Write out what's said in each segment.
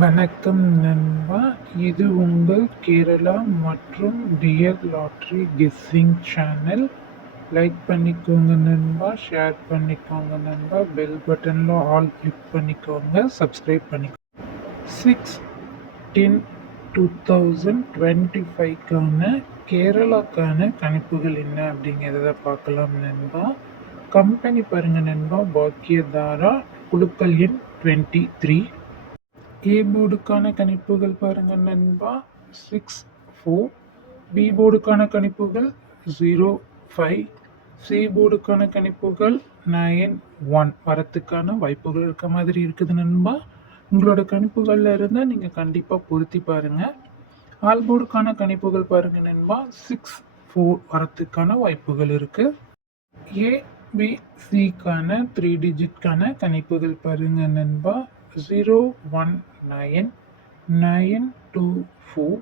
வணக்கம் நண்பா. இது உங்கள் கேரளா மற்றும் dear lottery guessing channel. Like பண்ணிக்கோங்க நண்பா, ஷேர் பண்ணிக்கோங்க நண்பா, பெல் பட்டனில் ஆல் கிளிக் பண்ணிக்கோங்க, சப்ஸ்கிரைப் பண்ணிக்கோங்க. 6/10/2025க்கான கேரளாக்கான கணிப்புகள் என்ன அப்படிங்கிறத பார்க்கலாம் நண்பா. கம்பெனி பாருங்க நண்பா, பாக்கியதாரா, குழுக்கள் எண் 23. ஏ போர்டுக்கான கணிப்புகள் பாருங்க நண்பா, 6-4. பி போர்டுக்கான கணிப்புகள் 0-5. சி போர்டுக்கான கணிப்புகள் 9-1 வரத்துக்கான வாய்ப்புகள் இருக்க மாதிரி இருக்குது நண்பா. உங்களோட கணிப்புகள்ல இருந்தால் நீங்கள் கண்டிப்பாக பொருத்தி பாருங்க. ஆல் போர்டுக்கான கணிப்புகள் பாருங்க நண்பா, 6-4 வரத்துக்கான வாய்ப்புகள் இருக்கு. ஏ பி சிக்கான 3 டிஜிட்கான கணிப்புகள் பாருங்க நண்பா, 019 924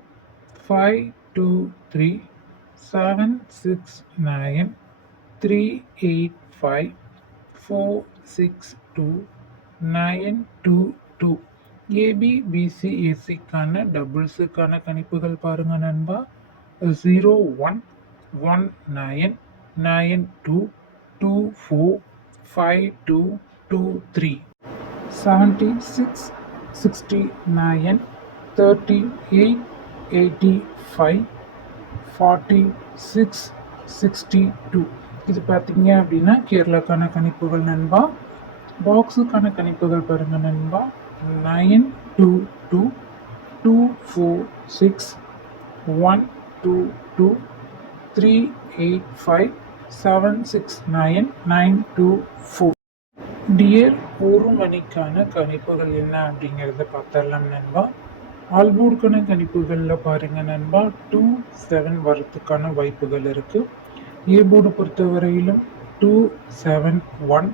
523 769 385 462 922. ஏபிபிசிஏசிக்கான டபுள்ஸுக்கான கணிப்புகள் பாருங்க நண்பா, 0119 92 24 5223 76 69 38 85 46 62. இது பார்த்தீங்க அப்படின்னா கேரளாக்கான கணிப்புகள் நண்பா. பாக்ஸுக்கான கணிப்புகள் பாருங்க நண்பா, 922 246 122 385 769 924. டியர் ஒரு மணிக்கான கணிப்புகள் என்ன அப்படிங்கிறத பார்த்தரலாம் நண்பா. ஆல்போர்டுக்கான கணிப்புகளில் பாருங்க நண்பா, 27 வரத்துக்கான வாய்ப்புகள் இருக்கு. ஏ போர்டு பொறுத்தவரையிலும் 271,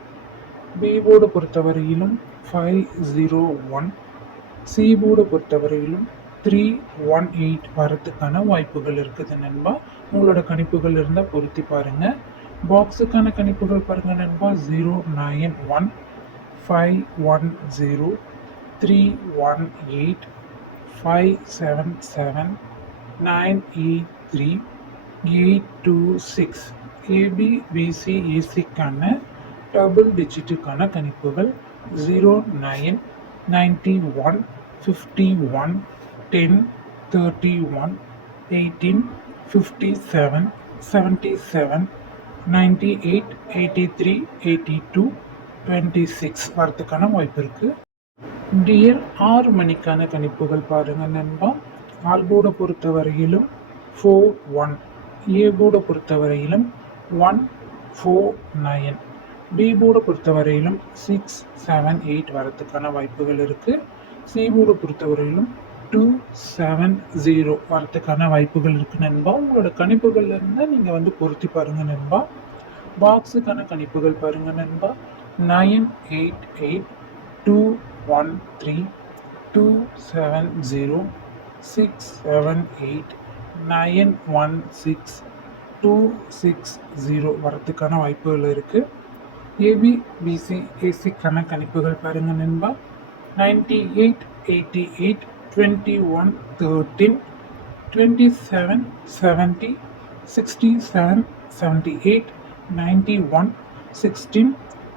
பி போர்டு பொறுத்தவரையிலும் 501, சி போர்டு பொறுத்தவரையிலும் 318 வரத்துக்கான வாய்ப்புகள் இருக்குது நண்பா. உங்களோட கணிப்புகள் இருந்தால் பொருத்தி பாருங்க. பாக்ஸுக்கான கணிப்புகள் பாருங்க நண்பா, 091 510 318 577 983 826. ஏபிபிசிஏசிக்கான டபுள் டிஜிட்டுக்கான கணிப்புகள் 09 91 51 10 31 18 57 77 98 83 82 26 வரத்துக்கான வாய்ப்பு இருக்கு. டியர் 6 மணிக்கான கணிப்புகள் பாருங்க நண்பா. ஆல் போர்டை பொறுத்தவரையிலும் 41, ஏ போர்டை பொறுத்தவரையிலும் 149, பி போர்டை பொறுத்தவரையிலும் 678 வரத்துக்கான வாய்ப்புகள் இருக்கு. சி போர்டை பொறுத்தவரையிலும் 270 வரத்துக்கான வாய்ப்புகள் இருக்கு நண்பா. உங்களோட கணிப்புகள்ல இருந்தால் நீங்க பொருத்தி பாருங்க நண்பா. பாக்ஸுக்கான கணிப்புகள் பாருங்க நண்பா, 988 213 270 678 916 260 வரத்துக்கான வாய்ப்புகள் இருக்கு. ஏபிபிசிஏசிக்கான கணிப்புகள் பாருங்க நண்பா, 98 88 21 13 27 70 67 78 91 16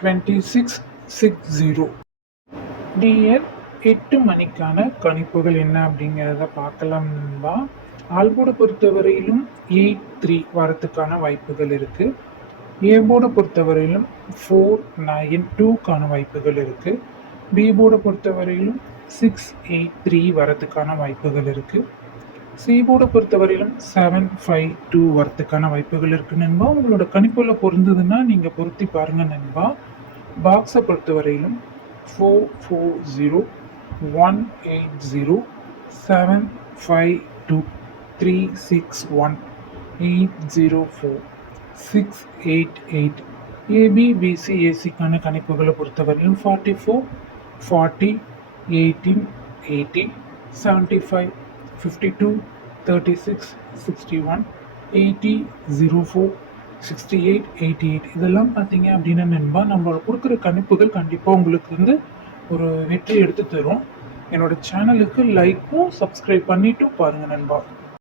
26 60. டியர் 8 மணிக்கான கணிப்புகள் என்ன அப்படிங்கிறத பார்க்கலாம் நண்பா. ஆல்போர்டை பொறுத்தவரையிலும் 83 வரத்துக்கான வாய்ப்புகள் இருக்கு. ஏ போர்டை பொறுத்தவரையிலும் 492க்கான வாய்ப்புகள் இருக்கு. பி போர்டை பொறுத்தவரையிலும் 683 வரத்துக்கான வாய்ப்புகள் இருக்கு. சி போர்டை பொறுத்தவரையிலும் 752 வரத்துக்கான வாய்ப்புகள் இருக்கு நண்பா. உங்களோட கணிப்புல பொருந்ததுன்னா நீங்க பொருத்தி பாருங்க நண்பா. பாக்ஸை பொறுத்தவரையிலும் 440 180 752 361 804 688. ஏபிபிசிஏசிக்கான கணிப்புகளை பொறுத்தவரையிலும் 44 40 18 80 75 52 36 61 80 04 68 88. இதெல்லாம் பார்த்தீங்க அப்படின்னா நண்பா, நம்மளோட கொடுக்குற கணிப்புகள் கண்டிப்பாக உங்களுக்கு ஒரு வெற்றி எடுத்து தரும். என்னோட சேனலுக்கு லைக்கும் சப்ஸ்கிரைப் பண்ணிட்டும் பாருங்க நண்பா.